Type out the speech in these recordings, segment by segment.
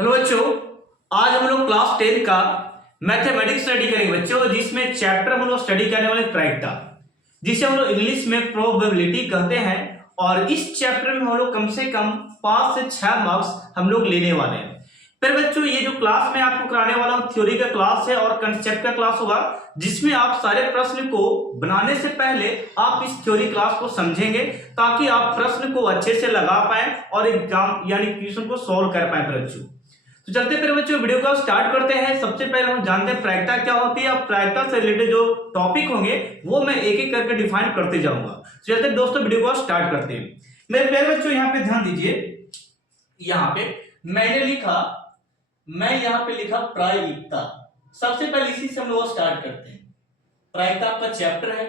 Hello बच्चों, आज हम लोग क्लास 10 का मैथमेटिक्स स्टडी करेंगे बच्चों, जिसमें चैप्टर हम लोग स्टडी करने वाले प्रायिकता, जिसे हम लोग इंग्लिश में प्रोबेबिलिटी कहते हैं। और इस चैप्टर में हम लोग कम से कम 5 से 6 मार्क्स हम लोग लेने वाले हैं। फिर बच्चों, ये जो क्लास मैं आपको कराने वाला हूँ थ्योरी का क्लास है और कंसेप्ट का क्लास होगा, जिसमें आप सारे प्रश्न को बनाने से पहले आप इस थ्योरी क्लास को समझेंगे, ताकि आप प्रश्न को अच्छे से लगा पाए और एग्जाम यानी क्वेश्चन को सॉल्व कर पाए बच्चों। तो चलते फिर बच्चों वीडियो को स्टार्ट करते हैं। सबसे पहले हम जानते हैं प्रायिकता क्या होती है और प्रायिकता से रिलेटेड जो टॉपिक होंगे वो मैं एक एक करके डिफाइन करते जाऊंगा। तो चलते दोस्तों वीडियो को स्टार्ट करते हैं। मेरे प्यारे बच्चों, यहाँ पे ध्यान दीजिए, यहाँ पे मैं यहाँ पे लिखा प्रायिकता। सबसे पहले इसी से हम लोग स्टार्ट करते हैं। प्रायिकता आपका चैप्टर है।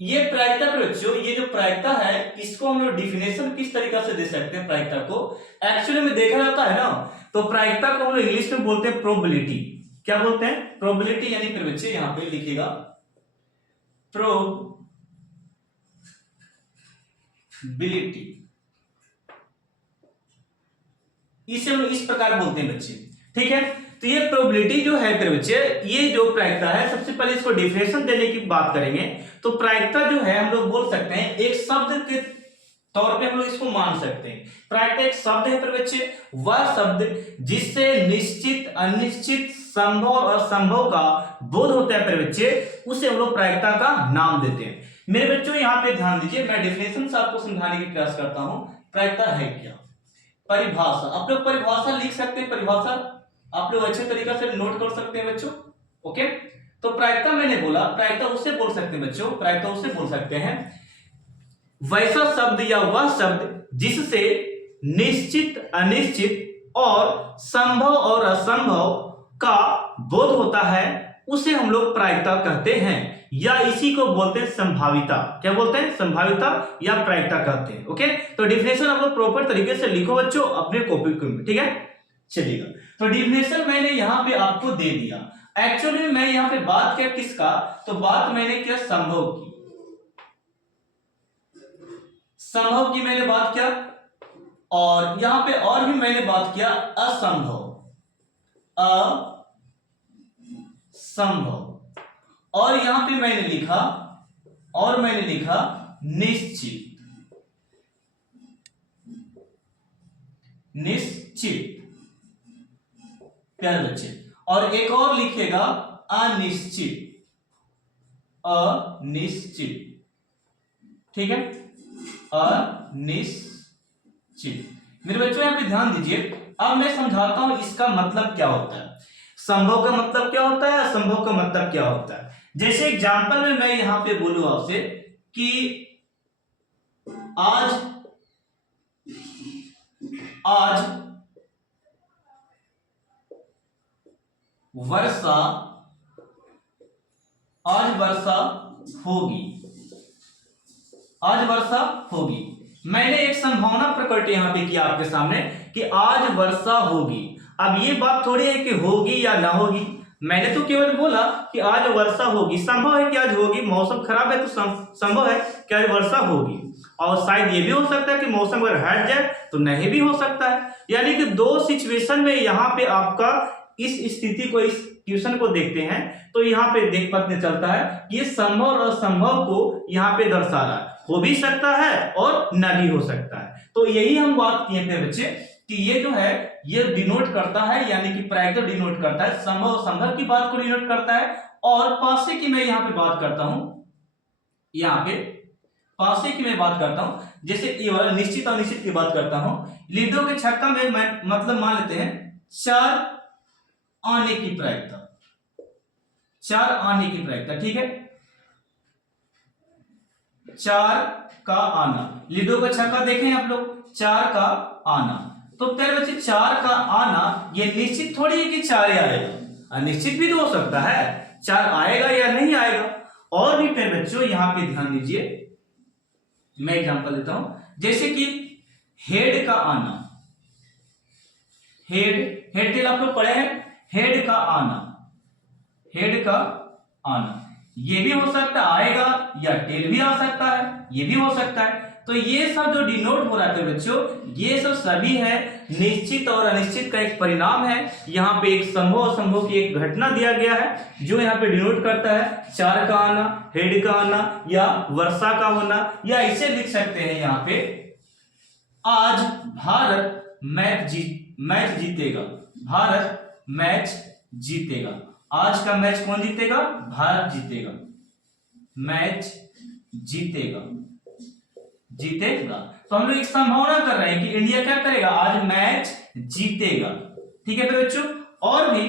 ये प्रायिकता पे बच्चों, ये जो प्रायिकता है इसको हम लोग डिफिनेशन किस तरीका से दे सकते हैं। प्रायिकता को एक्चुअली में देखा जाता है ना, तो प्रायिकता को हम लोग इंग्लिश में बोलते हैं प्रोबेबिलिटी। क्या बोलते हैं? प्रोबेबिलिटी। यानी फिर बच्चे यहां पे लिखेगा प्रोबेबिलिटी। इसे हम लोग इस प्रकार बोलते हैं बच्चे, ठीक है। तो ये प्रोबेबिलिटी जो है फिर बच्चे, ये जो प्रायिकता है, सबसे पहले इसको डिफिनेशन देने की बात करेंगे। तो प्रायिकता जो है हम लोग बोल सकते हैं एक शब्द के तौर पे हम लोग इसको मान सकते हैं। प्रायिकता एक शब्द है पर बच्चे, वह शब्द जिससे निश्चित, अनिश्चित, संभव और असंभव का बोध होता है पर बच्चे, उसे हम लोग प्रायिकता का नाम देते हैं। मेरे बच्चों यहाँ पे ध्यान दीजिए, मैं डिफिनेशन से आपको समझाने की प्रयास करता हूं। प्रायिकता है क्या? परिभाषा। आप लोग परिभाषा लिख सकते हैं, परिभाषा आप लोग अच्छे तरीके से नोट कर सकते हैं बच्चों। ओके, तो प्रायिकता मैंने बोला, प्रायिकता उससे बोल सकते हैं बच्चों, प्रायिकता उससे बोल सकते हैं वैसा शब्द या वह शब्द जिससे निश्चित, अनिश्चित और संभव और असंभव का बोध होता है, उसे हम लोग प्रायिकता कहते हैं, या इसी को बोलते हैं संभाविता। क्या बोलते हैं? संभाविता या प्रायिकता कहते हैं। ओके, तो डिफिनेशन आप लोग प्रॉपर तरीके से लिखो बच्चों अपने कॉपी में, ठीक है। चलिएगा, तो डिफिनेशन मैंने यहां पे आपको दे दिया। एक्चुअली मैं यहां पे बात किया किसका? तो बात मैंने किया संभव की। संभव की मैंने बात किया, और यहां पे और भी मैंने बात किया असंभव, असंभव, और यहां पे मैंने लिखा निश्चित, निश्चित। प्यारे बच्चे, और एक और लिखेगा अनिश्चित, अनिश्चित, ठीक है, अनिश्चित। मेरे बच्चों यहाँ पे ध्यान दीजिए, अब मैं समझाता हूं इसका मतलब क्या होता है। संभव का मतलब क्या होता है, असंभव का मतलब क्या होता है। जैसे एग्जांपल में मैं यहां पे बोलूं आपसे कि आज वर्षा होगी, आज वर्षा होगी। मैंने एक संभावना प्रकट यहां पे किया आपके सामने कि आज वर्षा होगी। अब ये बात थोड़ी है कि होगी या ना होगी, मैंने तो केवल बोला कि आज वर्षा होगी। संभव है कि आज होगी, मौसम खराब है तो संभव है कि आज वर्षा होगी, और शायद ये भी हो सकता है कि मौसम अगर हट जाए तो नहीं भी हो सकता है। यानी कि दो सिचुएशन में यहाँ पे आपका इस स्थिति को, इस ट्यूशन को देखते हैं तो यहाँ पे देख पता चलता है कि ये संभव और असंभव को यहाँ पे दर्शा रहा है। हो भी सकता है और न भी हो सकता है। तो यही हम बात किए थे बच्चे कि ये जो है ये डिनोट करता है, यानी कि प्रायिकता डिनोट करता है, संभव असंभव की बात को डिनोट करता है। और पासे की मैं यहाँ पे बात करता हूं, यहाँ पे पासे की मैं बात करता हूं, जैसे ये वाला निश्चित और अनिश्चित की बात करता हूं। लीडो के छक्का में मैं मतलब मान लेते हैं 4 आने की प्रायिकता, 4 आने की प्रायिकता, ठीक है, 4 का आना। लीडो का छक्का देखें आप लोग, 4 का आना। तो तेरे बच्चे 4 का आना ये निश्चित थोड़ी है कि 4 आएगा, अनिश्चित भी तो हो सकता है 4 आएगा या नहीं आएगा। और भी फिर बच्चों यहां पे ध्यान दीजिए, मैं एग्जांपल देता हूं, जैसे कि हेड का आना, हेड टेल आप लोग पढ़े हैं, हेड का आना, हेड का आना ये भी हो सकता है आएगा, या टेल भी आ सकता है, ये भी हो सकता है। तो ये सब जो डिनोट हो रहा था बच्चों, ये सब सभी है निश्चित और अनिश्चित का एक परिणाम है। यहाँ पे एक संभव असंभव की एक घटना दिया गया है जो यहाँ पे डिनोट करता है चार का आना, हेड का आना या वर्षा का होना, या इसे लिख सकते हैं यहाँ पे आज भारत मैच जीतेगा, भारत मैच जीतेगा। आज का मैच कौन जीतेगा? भारत जीतेगा, मैच जीतेगा, जीतेगा। तो हम लोग एक संभावना कर रहे हैं कि इंडिया क्या करेगा, आज मैच जीतेगा। ठीक है बच्चों, और भी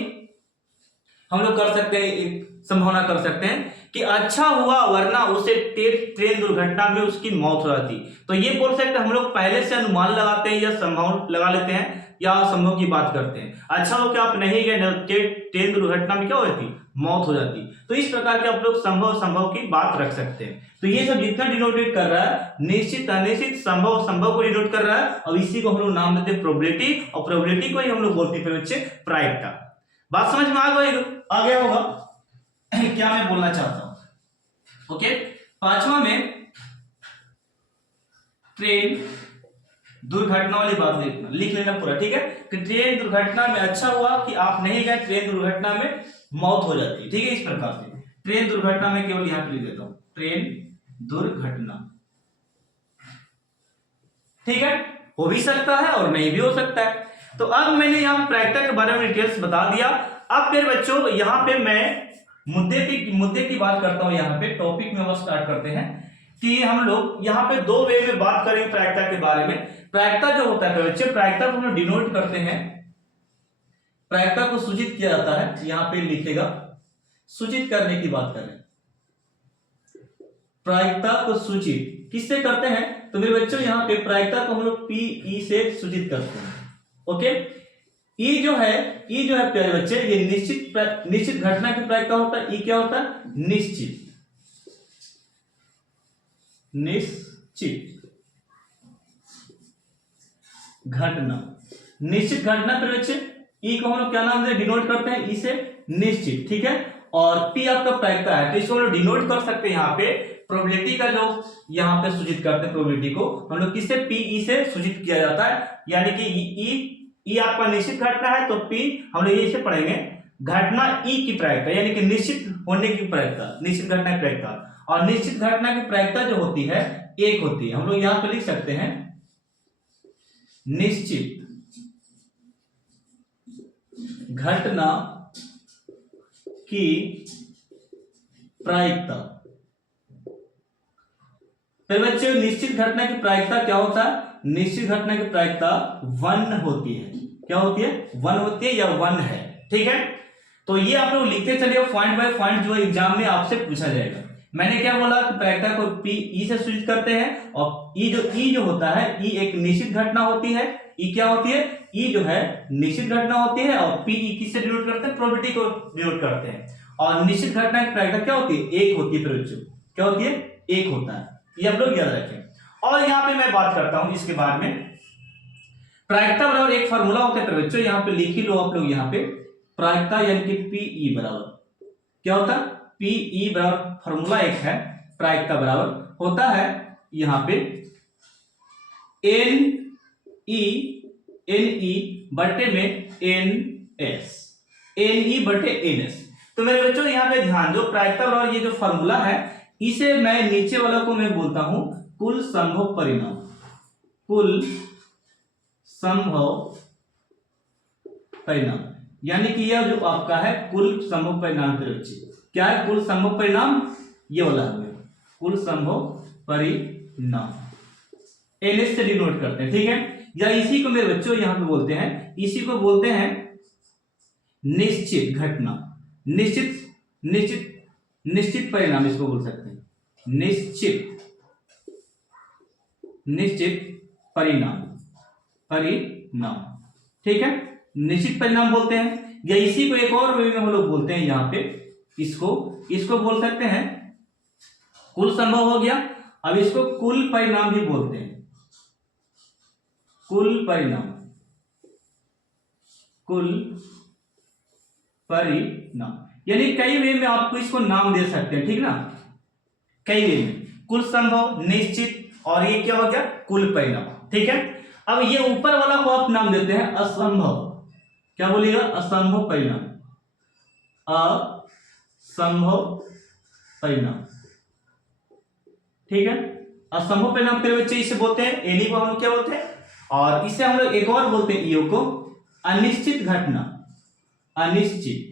हम लोग कर सकते हैं, एक संभावना कर सकते हैं कि अच्छा हुआ वरना उसे ट्रेन दुर्घटना में उसकी मौत हो जाती। तो ये बोल सकते हैं हम लोग पहले से अनुमान लगाते हैं या संभावना लगा लेते हैं या संभव की बात करते हैं। अच्छा हो कि आप नहीं गए, ट्रेन दुर्घटना में क्या हो जाती, मौत हो जाती। तो इस प्रकार के आप लोग संभव की बात रख सकते हैं। तो ये सब जितना डिनोटेट कर रहा है निश्चित अनिश्चित संभव को डिनोट कर रहा है, और इसी को हम लोग नाम देते हैं प्रोबेबिलिटी, और प्रोबेबिलिटी को ही हम लोग बोलते हैं बच्चे प्रायिकता। बात समझ में आ गया होगा क्या मैं बोलना चाहता हूं। ओके, पांचवा में ट्रेन दुर्घटना वाली बात देखना, लिख लेना पूरा, ठीक है। कि ट्रेन दुर्घटना में अच्छा हुआ कि आप नहीं गए, ट्रेन दुर्घटना में मौत हो जाती है। ठीक है, इस प्रकार से ट्रेन दुर्घटना में केवल यहां पे लिख देता हूं ट्रेन दुर्घटना। ठीक है, हो भी सकता है और नहीं भी हो सकता है। तो अब मैंने यहां प्रायिकता के बारे में डिटेल्स बता दिया। अब फिर बच्चों यहां पे मैं मुद्दे की बात करता हूं। यहाँ पे टॉपिक में हम स्टार्ट करते हैं कि हम लोग यहाँ पे दो वे में बात करेंगे प्रायिकता के बारे में। प्रायिकता जो होता है बच्चे, प्रायिकता को हम डिनोट करते हैं, प्रायिकता को सूचित किया जाता है, यहाँ पे लिखेगा सूचित करने की बात करें। प्रायिकता को सूचित किससे करते हैं? तो मेरे बच्चों यहाँ पे प्रायिकता को हम लोग पी से सूचित करते हैं। ओके, ई जो है प्यारे बच्चे, ये निश्चित घटना की प्रायिकता होता है। ई क्या होता है? निश्चित घटना, निश्चित घटना पे बच्चे ई को हम लोग क्या नाम से डिनोट करते हैं? ई से निश्चित। ठीक है, और पी आपका प्रायिकता है, तो इसको हम लोग डिनोट कर सकते हैं यहाँ पे प्रोबेबिलिटी का, जो यहाँ पे सूचित करते हैं प्रोबेबिलिटी को हम लोग किससे? पी ई से सूचित किया जाता है। यानी कि ई आपका निश्चित घटना है, तो पी हम लोग इसे पढ़ेंगे घटना ई की प्रायिकता, यानी कि निश्चित होने की प्रायिकता, निश्चित घटना की प्रायिकता। और निश्चित घटना की प्रायिकता जो होती है एक होती है, हम लोग यहां पे लिख सकते हैं निश्चित घटना की प्रायिकता। फिर बच्चों निश्चित घटना की प्रायिकता क्या होता है? निश्चित घटना की प्रायिकता 1 होती है। क्या होती है? 1 होती है या 1 है। ठीक है, तो ये आप लोग लिखते चलिए पॉइंट बाय पॉइंट, जो एग्जाम में आपसे पूछा जाएगा। मैंने क्या बोला कि प्रायिकता को पी ई से सूचित करते हैं, और ई जो होता है, ई एक निश्चित घटना होती है। ई क्या होती है? ई जो है निश्चित घटना होती है, और पी ई किससे डिनोट करते हैं? प्रोबेबिलिटी को डिनोट करते हैं। और निश्चित घटना की प्रायिकता क्या होती है? एक होती है। बच्चों क्या होती है? एक होता है, ये आप लोग याद रखें। और यहाँ पे मैं बात करता हूं इसके बारे में, प्रायिकता बराबर एक फार्मूला होता है बच्चों, यहाँ पे लिख ही लो आप लोग। यहाँ पे प्रायिकता यानी कि पीई बराबर क्या होता है? पीई बराबर फार्मूला एक है, प्रायिकता बराबर होता है यहाँ पे एन ई बटे में एन ई बटे एन एस। तो मेरे बच्चों यहाँ पे ध्यान दो, प्रायिकता बराबर ये जो फार्मूला है, इसे मैं नीचे वाला को मैं बोलता हूं कुल संभव परिणाम। कुल संभव परिणाम यानी कि यह जो आपका है कुल संभव परिणाम के बच्चे क्या है? कुल संभव परिणाम ये वाला है, कुल संभव परिणाम एनएस से डिनोट करते हैं। ठीक है, या इसी को मेरे बच्चों यहां पे बोलते हैं, इसी को बोलते हैं निश्चित घटना, निश्चित परिणाम इसको बोल सकते हैं, निश्चित परिणाम। ठीक है, निश्चित परिणाम बोलते हैं, या इसी को एक और वे में हम लोग बोलते हैं यहाँ पे, इसको बोल सकते हैं कुल संभव हो गया। अब इसको कुल परिणाम भी बोलते हैं, कुल परिणाम यानी कई वे में आपको इसको नाम दे सकते हैं। ठीक ना, कई वे में कुल संभव, निश्चित और ये क्या हो गया, कुल परिणाम। ठीक है, अब ये ऊपर वाला को आप नाम देते हैं असंभव। क्या बोलिएगा, असंभव परिणाम, असंभव परिणाम। ठीक है, असंभव परिणाम फिर बच्चे इसे बोलते हैं, एनी को हम लोग क्या बोलते हैं, और इसे हम लोग एक और बोलते हैं ईओ को, अनिश्चित घटना। अनिश्चित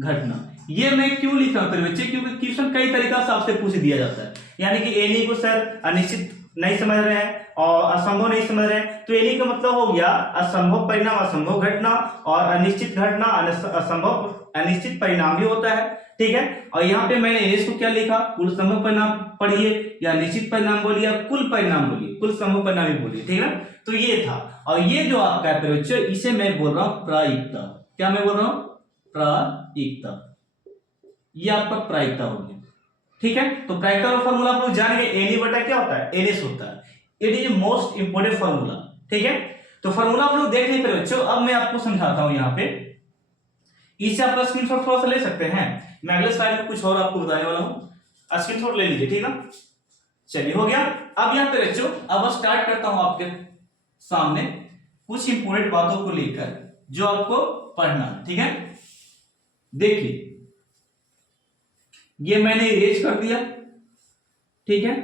घटना। ये मैं क्यों लिख रहा हूं फिर बच्चे, क्योंकि क्वेश्चन कई तरीका से आपसे पूछ दिया जाता है। यानी कि एनी को सर अनिश्चित नहीं समझ रहे हैं और असंभव नहीं समझ रहे हैं, तो एनी का मतलब हो गया असंभव परिणाम, असंभव घटना, और अनिश्चित घटना असंभव अनिश्चित परिणाम भी होता है। ठीक है, और यहाँ पे मैंने इसको क्या लिखा, कुल संभव परिणाम पढ़िए या निश्चित परिणाम बोलिए या कुल परिणाम बोलिए, कुल संभव परिणाम ही बोलिए। ठीक है ना, तो ये था। और ये जो आपका है बच्चों, इसे मैं बोल रहा हूं प्रायिकता। क्या मैं बोल रहा हूं, प्रायिकता। ये आपका प्रायिकता हो गया। ठीक है, तो प्रायिकता का फॉर्मूला आप लोग जानेंगे, एनी बटा क्या होता है, एनएस होता है। It is most important formula. ठीक है, तो फॉर्मूला आप लोग देख लीजिए बच्चों। अब मैं आपको समझाता हूं यहाँ पे, इससे आप स्क्रीनशॉट थोड़ा सा ले सकते हैं। मैं अगले स्लाइड में कुछ और आपको बताने वाला हूं, स्क्रीनशॉट ले लीजिए। ठीक है, चलिए हो गया। अब यहाँ पे बच्चों अब स्टार्ट करता हूं आपके सामने कुछ इंपोर्टेंट बातों को लेकर जो आपको पढ़ना। ठीक है, देखिए ये मैंने इरेज कर दिया। ठीक है,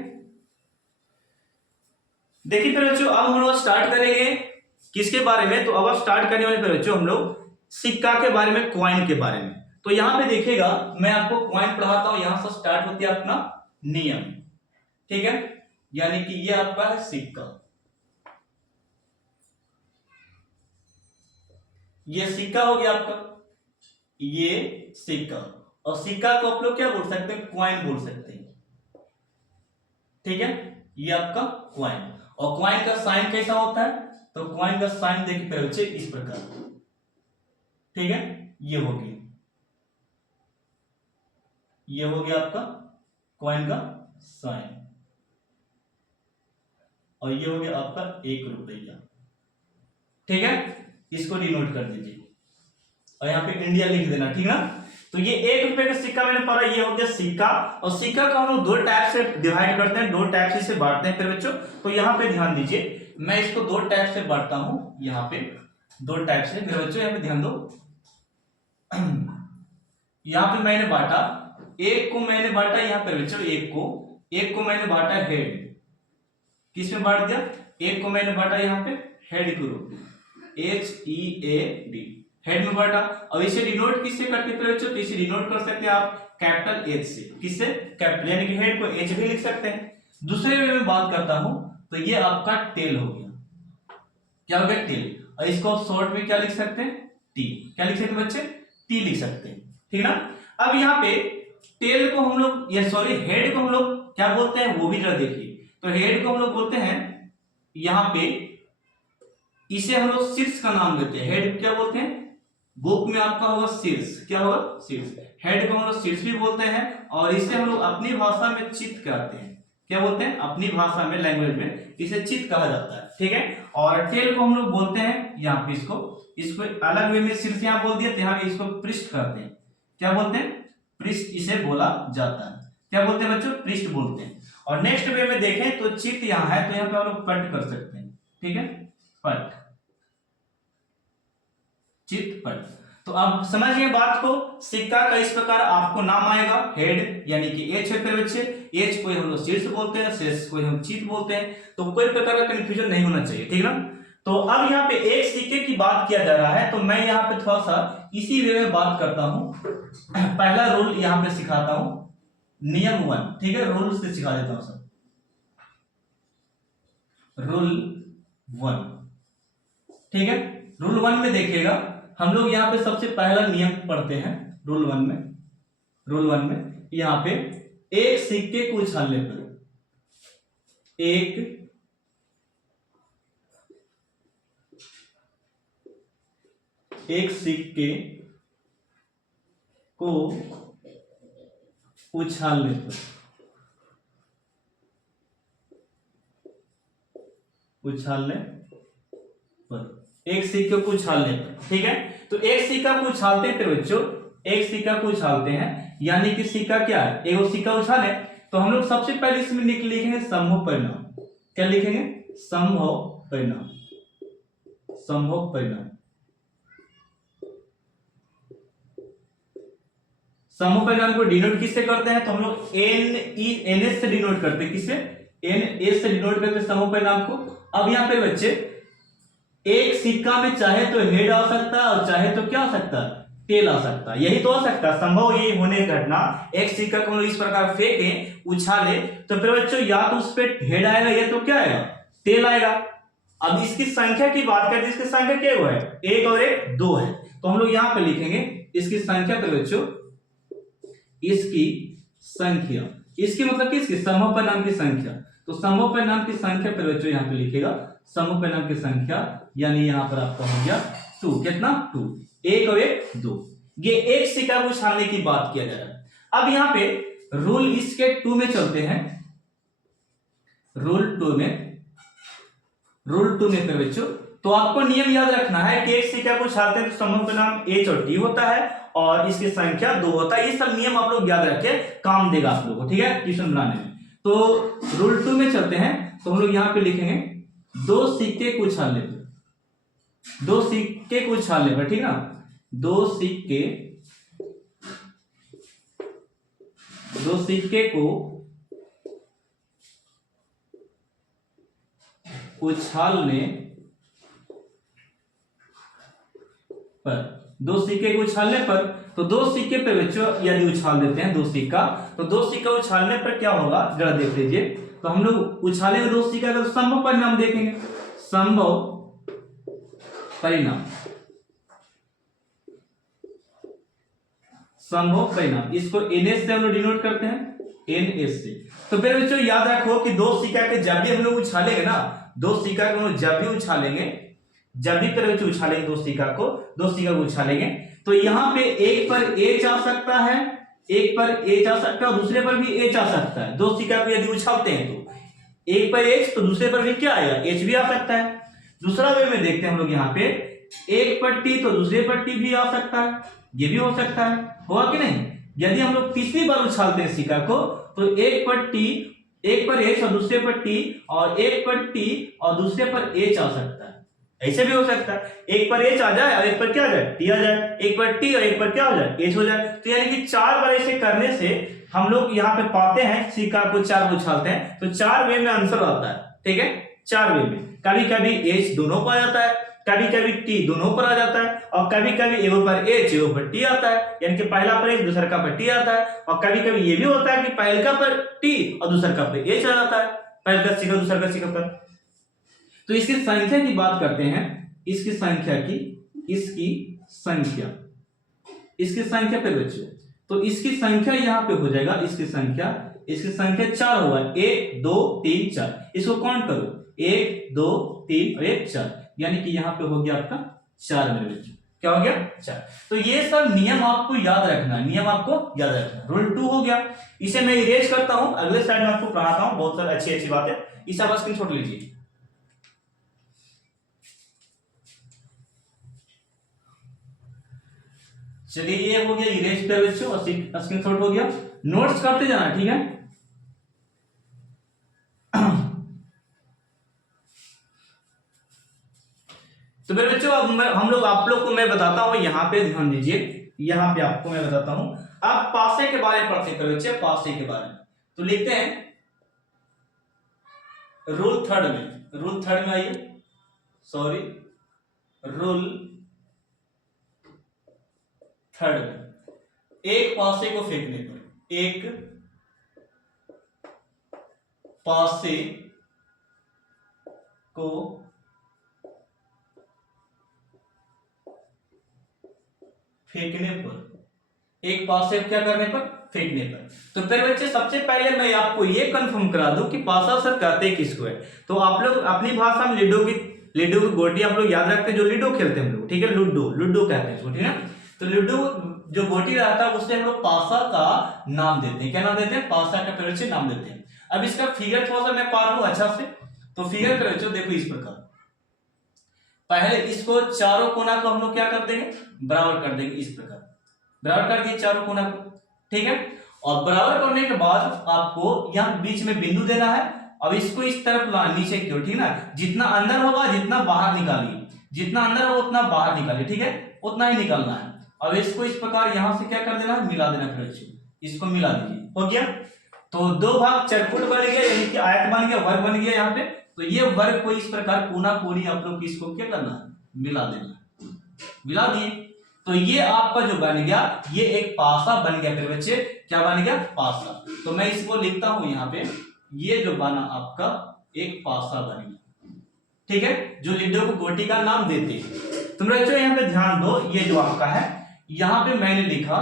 देखिए फिर बच्चों अब हम लोग स्टार्ट करेंगे किसके बारे में, तो अब स्टार्ट करने वाले फिर बच्चों हम लोग सिक्का के बारे में, क्वाइन के बारे में। तो यहां पे देखिएगा मैं आपको क्वाइन पढ़ाता हूं, यहां से स्टार्ट होती है अपना नियम। ठीक है, यानी कि ये आपका है सिक्का, ये सिक्का हो गया आपका, ये सिक्का, और सिक्का को आप लोग क्या बोल सकते हैं, क्वाइन बोल सकते हैं। ठीक है, ये आपका क्वाइन, और क्वाइन का साइन कैसा होता है, तो क्वाइन का साइन देखिए पहले बच्चे इस प्रकार। ठीक है, ये हो गया, ये हो गया आपका क्वाइन का साइन, और ये हो गया आपका 1 रुपया। ठीक है, इसको डिनोट कर दीजिए और यहाँ पे इंडिया लिख देना। ठीक है ना, तो ये 1 रुपए का सिक्का मैंने पढ़ा, ये हो गया सिक्का। और सिक्का को हम लोग 2 टाइप से डिवाइड करते हैं, 2 टाइप से इसे बांटते हैं फिर बच्चों। तो यहाँ पे ध्यान दीजिए, मैं इसको 2 टाइप से बांटता हूं, यहाँ पे 2 टाइप से मेरे बच्चों, यहाँ पे ध्यान दो। यहाँ पे मैंने बांटा, एक को मैंने बांटा यहाँ पे बच्चों, एक को मैंने बांटा हेड, किस में बांट दिया, एक को मैंने बांटा यहाँ पे हेड के रूप में, HEAD, हेड में बांटा। अब इसे डिनोट किससे करते हैं बच्चों, तो इसे डिनोट कर सकते हैं आप कैपिटल H से, किससे, कैपिटल, यानी कि हेड को H भी लिख सकते हैं। दूसरे वे में बात करता हूं तो ये आपका टेल हो गया, क्या हो गया, टेल, और इसको आप शॉर्ट में क्या लिख सकते हैं, टी, क्या लिख सकते हैं बच्चे, टी लिख सकते हैं। ठीक है ना, अब यहाँ पे टेल को हम लोग, या सॉरी हेड को हम लोग क्या बोलते हैं वो भी जरा देखिए। तो हेड को हम लोग बोलते हैं यहाँ पे, इसे हम लोग शीर्ष का नाम देते हैं, हेड क्या बोलते हैं, बुक में आपका होगा शीर्ष, क्या होगा, शीर्ष। हेड को हम लोग शीर्ष भी बोलते हैं, और इसे हम लोग अपनी भाषा में चित्त कहते हैं, क्या बोलते हैं, अपनी भाषा में, लैंग्वेज में इसे चित्त कहा जाता है। ठीक है, और टेल को हम लोग बोलते हैं यहाँ पे, इसको अलग वे में शीर्ष यहाँ बोल दिया, तो यहाँ पे इसको पृष्ठ कहते हैं, क्या बोलते हैं, पृष्ठ इसे बोला जाता है। क्या बोलते हैं बच्चों, पृष्ठ बोलते हैं। और नेक्स्ट वे में देखें तो चित्त यहाँ है, तो यहाँ पे हम लोग पट कर सकते हैं। ठीक है, पट, चित्त, पट। तो आप समझिए बात को, सिक्का का इस प्रकार आपको नाम आएगा, हेड यानी कि H है फिर बच्चे, H को हम लोग शीर्ष बोलते हैं, शीर्ष को हम चित्त बोलते हैं। तो कोई प्रकार का कंफ्यूजन नहीं होना चाहिए। ठीक है ना, तो अब यहाँ पे एक सिक्के की बात किया जा रहा है, तो मैं यहाँ पे थोड़ा सा इसी वे में बात करता हूं। पहला रूल यहाँ पे सिखाता हूं, नियम 1। ठीक है, रूल से सिखा देता हूं सब। रूल 1, ठीक है, रूल 1 में देखिएगा हम लोग यहाँ पे सबसे पहला नियम पढ़ते हैं। रूल 1 में यहाँ पे एक सिक्के को उछालने पर, एक सिक्के को उछालने पर, एक सिक्के को उछालने पर। ठीक है, तो एक सिक्का को उछालते हैं फिर बच्चों, एक सिक्का को उछालते हैं, यानी कि सिक्का क्या है, एक सिक्का उछाले, तो हम लोग सबसे पहले इसमें लिखेंगे संभव परिणाम। क्या लिखेंगे? संभव परिणाम। संभव परिणाम। संभव परिणाम को डिनोट किससे करते हैं? तो हम लोग NS से डिनोट करते हैं। किससे? NS से डिनोट करते हैं संभव परिणाम को। अब यहाँ पे बच्चे एक सिक्का में चाहे तो हेड आ सकता है और चाहे तो क्या आ सकता है, टेल आ सकता है। यही तो आ सकता है संभव ये होने की घटना। एक सिक्का को हम लोग इस प्रकार फेंके, उछाले, तो फिर बच्चों या तो उस पर हेड आएगा या तो क्या आएगा, टेल आएगा। अब इसकी संख्या की बात करते हैं, इसकी संख्या क्या है, एक और एक दो है, तो हम लोग यहाँ पे लिखेंगे इसकी संख्या पे बच्चों, इसकी संख्या, इसकी मतलब किसकी, संभव परिणाम की संख्या। तो संभव परिणाम की संख्या पे बच्चों यहाँ पे लिखेगा संभव परिणाम की संख्या, यानी यहाँ पर आपका हो गया 2। कितना? 2। एक और एक दो। ये एक सिक्का को उछालने की बात किया जा रहा है। अब यहाँ पे रूल इसके 2 में चलते हैं। रूल 2 में पे बच्चों, तो आपको नियम याद रखना है कि एक सिक्का को उछालते हैं तो संभव परिणाम H और T होता है और इसकी संख्या 2 होता है। ये सब नियम आप लोग याद रखें, काम देगा आप लोगों को, ठीक है, ट्यूशन बनाने में। तो रूल 2 में चलते हैं, तो हम लोग यहाँ पे लिखेंगे दो सिक्के को उछालने पर, दो सिक्के को उछालने पर, ठीक है ना, दो सिक्के को उछालने पर, दो सिक्के को उछालने पर, तो दो सिक्के पे बच्चों यदि उछाल देते हैं दो सिक्का, तो दो सिक्का उछालने पर क्या होगा जरा देख लीजिए। तो हम लोग उछालेंगे दो सिक्का का, तो संभव परिणाम देखेंगे, संभव परिणाम, संभव परिणाम, इसको NS से हम लोग डिनोट करते हैं, NS से। तो फिर बच्चों याद रखो कि दो सिक्का के जब भी हम लोग उछालेंगे ना, दो सिक्का को हम लोग जब भी उछालेंगे, जब भी फिर बच्चों उछालेंगे दो सिक्का को उछालेंगे, तो यहाँ पे एक पर H आ सकता है, एक पर H आ सकता है और दूसरे पर भी H आ सकता है। दो सिक्का को यदि उछालते हैं तो एक पर H तो दूसरे पर भी क्या आएगा, H भी आ सकता है। दूसरा वे में देखते हैं हम लोग यहाँ पे, एक पर T तो दूसरे पर T भी आ सकता है, ये भी हो सकता है, हुआ कि नहीं। यदि हम लोग तीसरी बार उछालते हैं सिक्का को, तो एक पर T, एक पर H और दूसरे पर T, और एक पर T और दूसरे पर H आ सकता है। ऐसे भी हो सकता है, एक पर H आ जाए और एक पर क्या आ जाए, T आ जाए, एक पर T और एक पर क्या हो जाए, H हो जाए। तो यानी कि 4 बार ऐसे करने से हम लोग यहाँ पे पाते हैं सिक्का को 4 बार उछालते हैं तो 4 वे में आंसर आता है, ठीक है, 4 वे में। कभी कभी H दोनों पर आ जाता है, कभी कभी T दोनों पर आ जाता है, और कभी कभी एगो पर H एगो पर T आता है, यानी कि पहला पर H दूसरा का पर T आता है। और कभी कभी ये भी होता है कि पहले का पर T और दूसरा का पर H आ जाता है, पहले का सिक्का दूसरा का सिक्का पर। तो इसकी संख्या की बात करते हैं, इसकी संख्या पे बच्चों, तो इसकी संख्या यहाँ पे हो जाएगा, इसकी संख्या 4 होगा, 1 2 3 4। इसको काउंट करो, 1 2 3 और 1 4, यानी कि यहाँ पे हो गया आपका 4 मेरे बच्चों। क्या हो गया? 4। तो ये सब नियम आपको याद रखना, रूल 2 हो गया। इसे मैं इरेज करता हूं, अगले स्लाइड में आपको पढ़ाता हूं, बहुत सारी अच्छी बात है, इसे आप स्क्रीनशॉट लीजिए। चलिए ये हो गया इरेज पे बच्चों, और स्क्रीनशॉट हो गया। नोट्स करते जाना, ठीक है। तो मेरे बच्चों अब हम लोग आप लोग को मैं बताता हूं, यहाँ पे ध्यान दीजिए, यहाँ पे आपको मैं बताता हूं। आप पासे के बारे में पढ़ते हैं बच्चे, पासे के बारे में तो लिखते हैं रूल 3 में आइए, सॉरी, रूल 3 में एक पासे को फेंकने पर, एक पासे को फेंकने पर, एक पासे क्या करने पर, फेंकने पर। तो फिर बच्चे सबसे पहले मैं आपको ये कंफर्म करा दूं कि पासा सर कहते किसको है। तो आप लोग अपनी भाषा में लूडो की गोटी आप लोग याद रखते हैं, जो लूडो खेलते हैं हम लोग, ठीक है, लूडो कहते हैं इसको, ठीक है। तो लूडो जो गोटी रहता है उससे हम लोग पासा का नाम देते हैं, क्या नाम देते हैं, पासा का फिर से नाम देते हैं। अब इसका फिगर थोड़ा सा मैं पार लूं अच्छा से, तो फिगर कर बच्चों देखो इस प्रकार, पहले इसको चारों कोना को हम लोग क्या कर देंगे, बराबर कर देंगे, इस प्रकार बराबर कर दिए चारों कोना को। ठीक है। और बराबर करने के बाद आपको यहाँ बीच में बिंदु देना है। अब इसको इस तरफ नीचे की ओर, ठीक ना, जितना अंदर होगा जितना बाहर निकालिए, जितना अंदर होगा उतना बाहर निकालिए, ठीक है, उतना ही निकालना है। अब इसको इस प्रकार यहां से क्या कर देना है, मिला देना। फिर बच्चों इसको मिला दीजिए, हो गया। तो दो भाग चरकुट बन गया, यानी कि आयत बन गया, वर्ग बन गया यहाँ पे। तो ये वर्ग को इस प्रकार कोना कोनी आप लोग इसको क्या करना है, मिला देना। मिला दिए तो ये आपका जो बन गया ये एक पासा बन गया। फिर बच्चे क्या बन गया, पासा। तो मैं इसको लिखता हूं यहाँ पे, ये जो बना आपका एक पासा बन गया, ठीक है, जो लिड्डो को गोटी का नाम देते हैं। तुम बच्चों यहाँ पे ध्यान दो, ये जो आपका है यहाँ पे मैंने लिखा,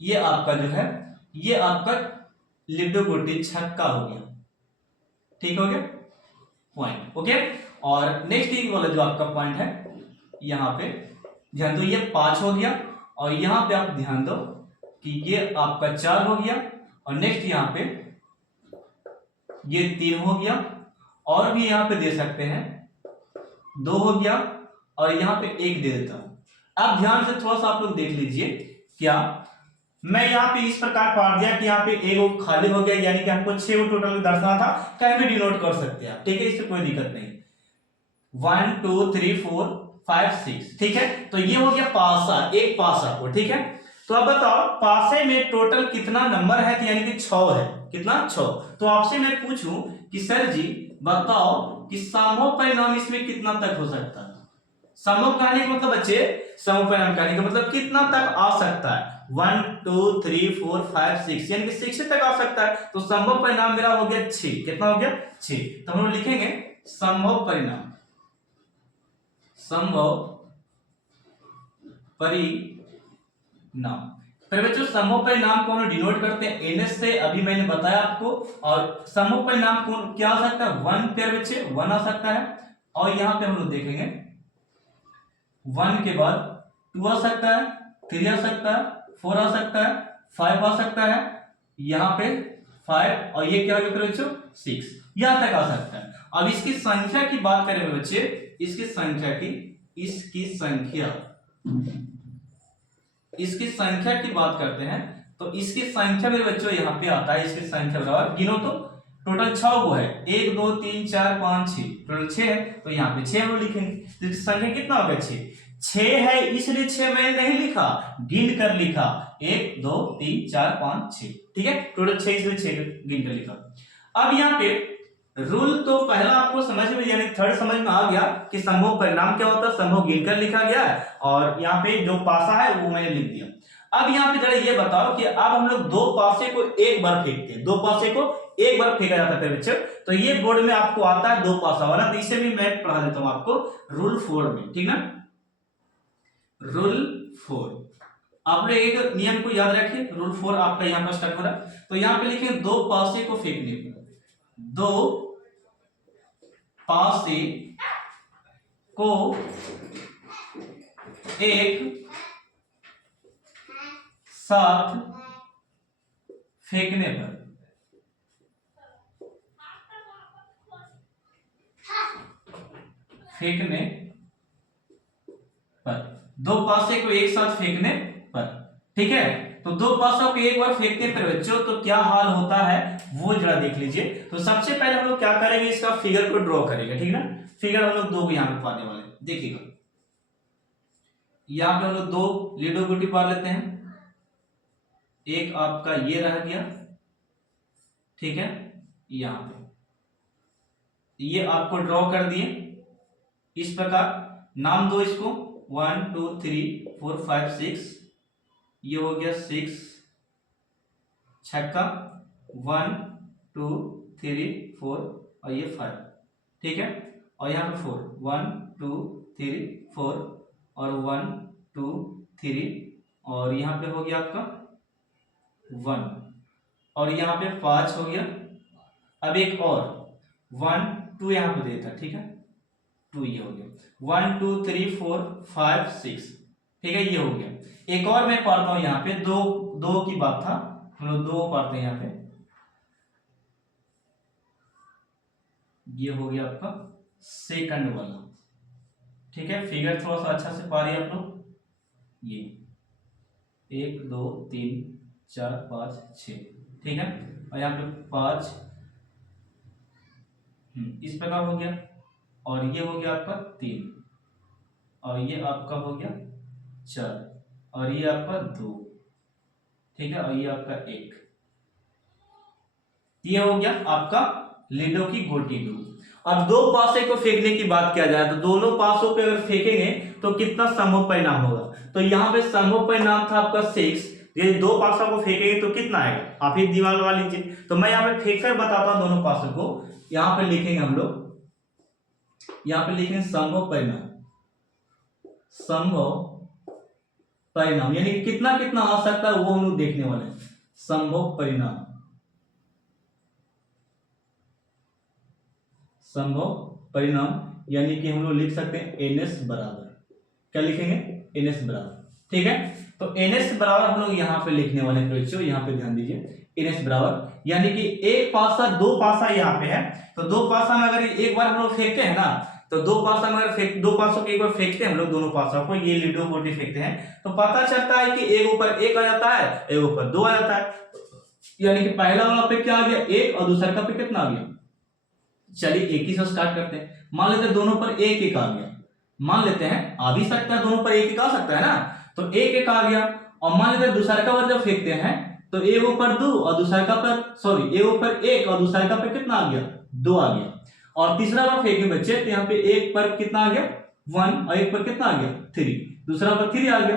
ये आपका जो है ये आपका लिड्डो गोटी छक्का हो गया, ठीक हो गया पॉइंट, ओके। और नेक्स्ट ये वाला जो आपका पॉइंट है यहाँ पे ध्यान दो, ये 5 हो गया। और यहाँ पे आप ध्यान दो कि ये आपका 4 हो गया। और नेक्स्ट यहाँ पे ये 3 हो गया। और भी यहाँ पे दे सकते हैं 2 हो गया। और यहाँ पे 1 दे देता हूं। अब ध्यान से थोड़ा सा आप लोग देख लीजिए, क्या मैं यहाँ पे इस प्रकार पढ़ दिया कि यहाँ पे एक खाली हो गया, यानी कि हमको 6 टोटल दर्शाना था, कहीं भी डिनोट कर सकते हैं, ठीक है, इससे कोई दिक्कत नहीं। 1 2 3 4 5 6, ठीक है। तो ये हो गया पासा, एक पासा को, ठीक है। तो अब बताओ पासे में टोटल कितना नंबर है, तो यानी कि 6 है, कितना 6। तो आपसे मैं पूछूं कि सर जी बताओ कि समूह परिणाम इसमें कितना तक हो सकता है। समूह कहने का मतलब बच्चे, समूह परिणाम कहने का मतलब कितना तक आ सकता है, 1 2 3 4 5 6, यानी कि 6 तक आ सकता है। तो संभव परिणाम मेरा हो गया 6, कितना हो गया 6। तो हम लोग लिखेंगे संभव परिणाम, संभव परिणाम। फिर बच्चों समूह परिणाम को हम डिनोट करते हैं एनएस से, अभी मैंने बताया आपको। और समूह परिणाम को क्या आ सकता है, 1 पेयर बच्चे 1 आ सकता है। और यहां पे हम लोग देखेंगे 1 के बाद 2 आ सकता है, 3 आ सकता है, 4 आ सकता है, 5 आ सकता है, यहाँ पे 5, और ये क्या हो गया फिर बच्चों 6, यहां तक आ सकता है। अब इसकी संख्या की बात करें बच्चे, इसकी संख्या की बात करते हैं। तो इसकी संख्या मेरे बच्चों यहाँ पे आता है, इसकी संख्या बराबर गिनो तो टोटल 6 वो है, 1 2 3 4 5 6, टोटल 6 है। तो यहाँ पे 6 हम लिखेंगे, तो इसकी संख्या कितना होगा 6 है, इसलिए 6 मैंने नहीं लिखा, गिन कर लिखा, 1 2 3 4 5 6, ठीक है, टोटल 6, इसलिए 6 गिन कर लिखा। अब यहाँ पे रूल तो पहला आपको समझ में, यानी थर्ड समझ में आ गया कि समूह परिणाम क्या होता है, समूह गिनकर लिखा गया है। और यहाँ पे जो पासा है वो मैंने लिख दिया। अब यहाँ पे जरा ये बताओ कि अब हम लोग 2 पासे को एक बार फेंकते हैं, 2 पासे को एक बार फेंका जाता है बच्चों। तो ये बोर्ड में आपको आता है 2 पासा वाला, तो इसे भी मैं पढ़ा देता हूं आपको रूल 4 में, ठीक ना। रूल 4 आप लोग एक नियम को याद रखिए, रूल 4 आपका यहाँ पर स्टार्ट हो रहा है। तो यहाँ पे लिखें 2 पासे को फेंकने पर, 2 पासे को एक साथ फेंकने पर, दो पासे को एक साथ फेंकने पर, ठीक है। तो 2 पासों को एक बार फेंकने पर बच्चों तो क्या हाल होता है वो जरा देख लीजिए। तो सबसे पहले हम लोग क्या करेंगे, इसका फिगर को ड्रॉ करेंगे, ठीक ना। फिगर हम लोग 2 यहां पे पाने वाले, देखिएगा यहां पे हम लोग 2 लीडो गुटी पा लेते हैं। एक आपका ये रह गया, ठीक है, यहां पे ये आपको ड्रॉ कर दिए इस प्रकार। नाम दो इसको 1 2 3 4 5 6, ये हो गया 6 छक्का, 1 2 3 4 और ये 5, ठीक है। और यहाँ पे 4 1 2 3 4 और 1 2 3 और यहाँ पे हो गया आपका 1 और यहाँ पे 5 हो गया। अब एक और 1 2 यहाँ पे देता, ठीक है, 2 ये हो गया 1 2 3 4 5 6, ठीक है, ये हो गया। एक और मैं पढ़ता हूं यहाँ पे, दो की बात था, हम लोग 2 पढ़ते हैं यहाँ पे। ये हो गया आपका सेकंड वाला, ठीक है। फिगर थोड़ा सा अच्छा से पा रही है आप लोग, ये 1 2 3 4 5 6, ठीक है। और यहाँ पे 5 इस प्रकार हो गया, और ये हो गया आपका 3, और ये आपका हो गया 4, और ये आपका 2, ठीक है, और ये आपका 1। ये हो गया आपका लीडो की गोटी दो। अब दो पासे को फेंकने की बात किया जाए तो दोनों पासों पे अगर फेंकेंगे तो कितना संभव परिणाम होगा। तो यहाँ पे संभव परिणाम था आपका 6। ये दो पासों को फेंकेंगे तो कितना आएगा, आप ही दिमाग लगा लीजिए। तो मैं यहाँ पे फेंक कर बताता हूँ दोनों पासों को। यहाँ पे लिखेंगे हम लोग, यहाँ पे लिखेंगे संभव परिणाम, संभव परिणाम यानी कितना कितना आ सकता है वो हम लोग देखने वाले हैं। संभव परिणाम, संभव परिणाम यानी कि हम लोग लिख सकते हैं NS बराबर, क्या लिखेंगे, NS बराबर, ठीक है। तो NS बराबर हम लोग यहाँ पे लिखने वाले हैं बच्चों, यहाँ पे ध्यान दीजिए। NS बराबर यानी कि एक पासा दो पासा यहाँ पे है, तो दो पासा में अगर एक बार हम लोग फेंकते हैं ना, तो दो पासा में अगर दो पासों को एक बार फेंकते हैं हम लोग, दोनों पासों को ये लीडो गोटी फेंकते हैं, तो पता चलता है कि एक ऊपर एक आ जाता है, एक ऊपर दो आ जाता है। यानी कि पहला वाला पे क्या आ गया, एक, और दूसरा का पे कितना आ गया। चलिए एक ही से स्टार्ट करते हैं। मान लेते हैं दोनों पर एक एक आ गया, मान लेते हैं आ भी सकता है, दोनों पर एक एक आ सकता है ना, तो एक एक आ गया। और मान लेते हैं दूसरा का पर जब फेंकते हैं तो एक ऊपर दो और दूसरा का पर सॉरी एक ऊपर एक और दूसरा का पर कितना आ गया, दो आ गया। और तीसरा बार फेंके बच्चे तो यहाँ पे एक पर कितना आ गया, 1, और एक पर कितना आ गया, 3, दूसरा पर 3 आ गया।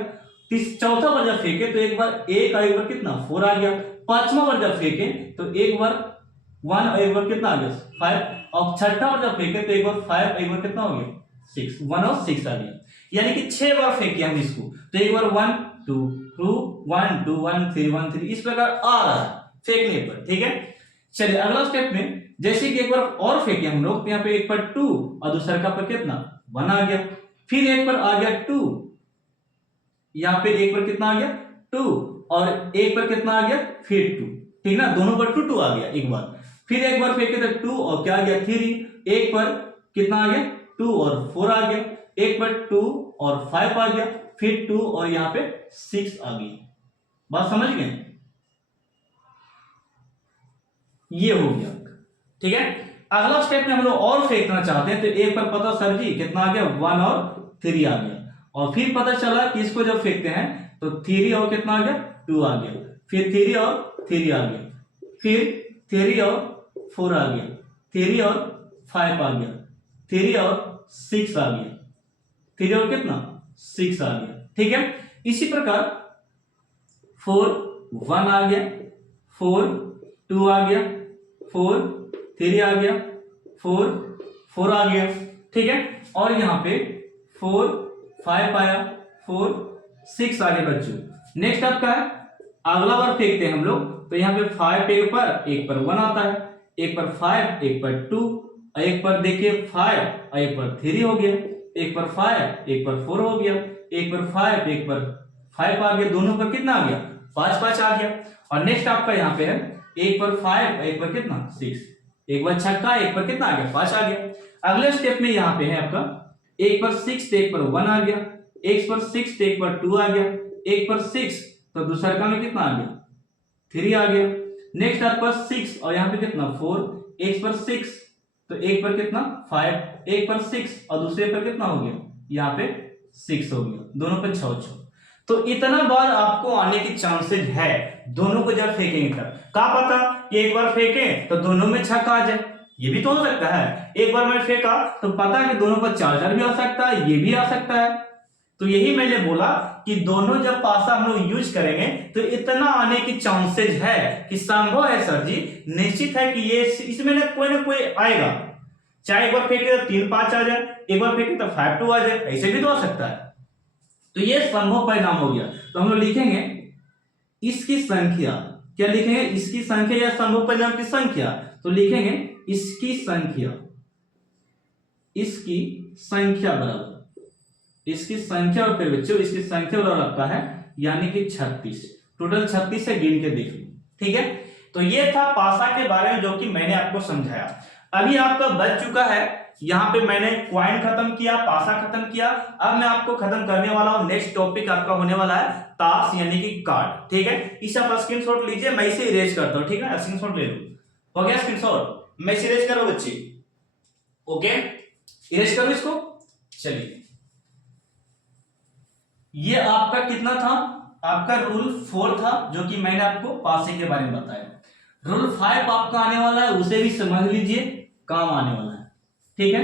चौथा बार जब फेंके तो एक बार एक और एक बार कितना 4 आ गया। पांचवा बार जब फेंके तो एक बार 1 और एक बार कितना आ गया 5, और छठा बार जब फेंके तो एक बार 5 एक बार कितना हो गया 6, 1 और 6 आ गया। यानी कि 6 बार फेंके हम इसको, तो एक बार 1 2 2 1 2 1 3 1 3 इस प्रकार आ रहा है फेंकने पर, ठीक है। चलिए अगला स्टेप में जैसे कि एक बार और फेंके हम लोग, तो यहाँ पे एक पर 2 और दूसरा का पर कितना 1 आ गया, फिर एक पर आ गया 2, यहाँ पे एक पर कितना आ गया 2, और एक पर कितना आ गया फिर 2, ठीक ना, दोनों पर 2 2 आ गया एक बार। फिर एक बार फेंके तो 2 और क्या आ गया 3, एक पर कितना आ गया 2 और 4 आ गया, एक पर 2 और 5 आ गया, फिर 2 और यहाँ पे 6 आ गई। बात समझ गए, ये हो गया, ठीक है। अगला स्टेप में हम लोग और फेंकना चाहते हैं, तो एक पर पता सर जी कितना आ गया 1 और 3 आ गया, और फिर पता चला कि इसको जब फेंकते हैं तो 3 और कितना आ गया 2 आ गया, फिर 3 और 3 आ गया, फिर 3 और 4 आ गया, 3 और 5 आ गया, 3 और 6 आ गया, 3 और कितना 6 आ गया, ठीक है। इसी प्रकार 4 1 आ गया, 4 2 आ गया, 4 3 आ गया, 4 4 आ गया, ठीक है। और यहाँ पे 4 5 आया, 4 6 आ गया बच्चों। नेक्स्ट आपका है अगला बार फेंकते हैं हम लोग, तो यहाँ पे 5 एक पर 1 आता है, एक पर 5 एक पर 2, एक पर देखिए 5 और एक पर 3 हो गया, एक पर 5 एक पर 4 हो गया, एक पर 5 एक पर 5 आ गया, दोनों पर कितना आ गया 5 5 आ गया। और नेक्स्ट आपका यहाँ पे है एक पर 5 एक पर कितना 6, एक बार छक्का एक पर कितना आ गया 5 आ गया। अगले स्टेप में यहाँ पे है आपका एक पर 6 एक पर 1 आ गया, एक पर 6 एक पर 2 आ गया, एक पर 6 तो दूसरा का में कितना आ गया 3 आ गया। नेक्स्ट आपका 6 और यहाँ पे कितना 4, एक पर 6 तो एक पर कितना 5, एक पर 6 और दूसरे पर कितना हो गया यहाँ पे 6 हो गया, दोनों पे 6 6। तो इतना बार आपको आने की चांसेस है दोनों को जब फेंकेंगे तब। क्या पता कि एक बार फेंके तो दोनों में छक्का आ जाए, ये भी तो हो सकता है। एक बार मैं फेंका तो पता है कि दोनों पर 4 भी आ सकता है, ये भी आ सकता है। तो यही मैंने बोला कि दोनों जब पासा हम लोग यूज करेंगे तो इतना आने की चांसेस है कि संभव है सर जी, निश्चित है कि ये इसमें ना कोई आएगा। चाहे एक बार फेंके तो 3 5 आ जाए, एक बार फेंके तो 5 2 आ जाए, ऐसे भी तो आ सकता है। तो ये संभव परिणाम हो गया। तो हम लोग लिखेंगे इसकी संख्या, क्या लिखेंगे इसकी संख्या या संभव परिणाम की संख्या, तो लिखेंगे इसकी संख्या, इसकी संख्या बराबर, इसकी संख्या और फिर बच्चों इसकी संख्या बराबर आपका है यानी कि 36, टोटल 36 है, गिन के देख लो, ठीक है। तो ये था पासा के बारे में जो कि मैंने आपको समझाया। अभी आपका बच चुका है, यहाँ पे मैंने क्वाइन खत्म किया, पासा खत्म किया। अब मैं आपको खत्म करने वाला हूं, नेक्स्ट टॉपिक आपका होने वाला है ताश यानी कि कार्ड, ठीक है। इसे आप स्क्रीनशॉट लीजिए, मैं इसे इरेज करता हूं, ठीक है, स्क्रीनशॉट ले लो। हो गया स्क्रीनशॉट, मैं इसे इरेज कर रहा हूं बच्चे, ओके, इरेज करो इसको। चलिए, ये आपका कितना था, आपका रूल 4 था, जो कि मैंने आपको पासिंग के बारे में बताया। रूल 5 आपका आने वाला है, उसे भी समझ लीजिए, काम आने वाला है, ठीक है।